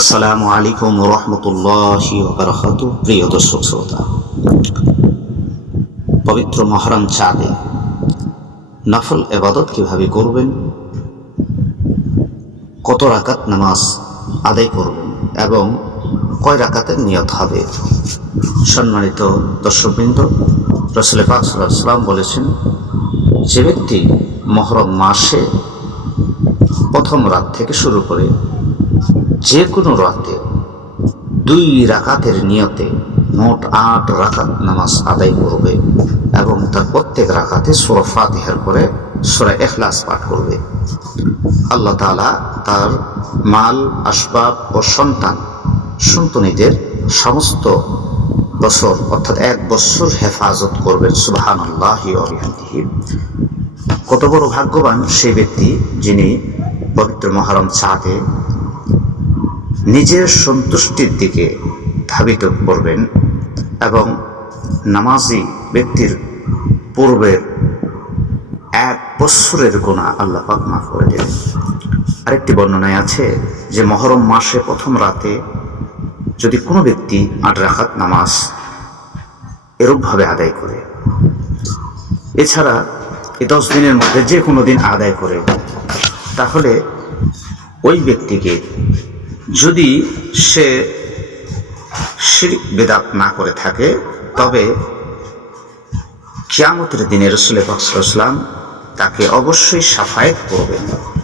আসসালামু আলাইকুম রহমতুল্লাহি ওয়া বারাকাতুহু। প্রিয় দর্শক শ্রোতা, পবিত্র মহরম চাঁদে নফল ইবাদত কিভাবে করবেন, কত রাকাত নামাজ আদায় করবেন এবং কয় রাকাতের নিয়ত হবে। সম্মানিত দর্শকবৃন্দ, রাসূল পাক সাল্লাল্লাহু আলাইহি ওয়াসাল্লাম বলেছেন, যে ব্যক্তি মহরম মাসে প্রথম রাত থেকে শুরু করে যে কোনো রাতে 2 রাকাতের নিয়তে মোট 8 রাকাত নামাজ আদায় করবে এবং তার প্রত্যেক রাকাতে সূরা ফাতিহার পরে সূরা ইখলাস পাঠ করবে, আল্লাহ তাআলা তার মাল, আসবাব ও সন্তানদের সমস্ত বছর অর্থাৎ 1 বছর হেফাজত করবেন। সুবহানাল্লাহি ওয়া বিহামদিহি। কত বড় ভাগ্যবান সেই ব্যক্তি যিনি পবিত্র মহরম চাঁদে নিজের সন্তুষ্টির দিকে ধাবিত করবেন এবং নামাজি ব্যক্তির পূর্বের 1 বছরের গুনাহ আল্লাহ পাক মাফ করে দেবেন। আরেকটি বর্ণনায় আছে যে মহরম মাসে প্রথম রাতে যদি কোনো ব্যক্তি 8 রাকাত নামাজ এরূপভাবে আদায় করে, এছাড়া এই 10 দিনের মধ্যে যে কোনো দিন আদায় করে, তাহলে ওই ব্যক্তিকে যদি সে শিরক বিদআত না করে থাকে, তবে কিয়ামতের দিনে রাসূল পাক সাল্লাল্লাহু আলাইহি ওয়াসাল্লাম তাকে অবশ্যই শাফায়াত করবেন।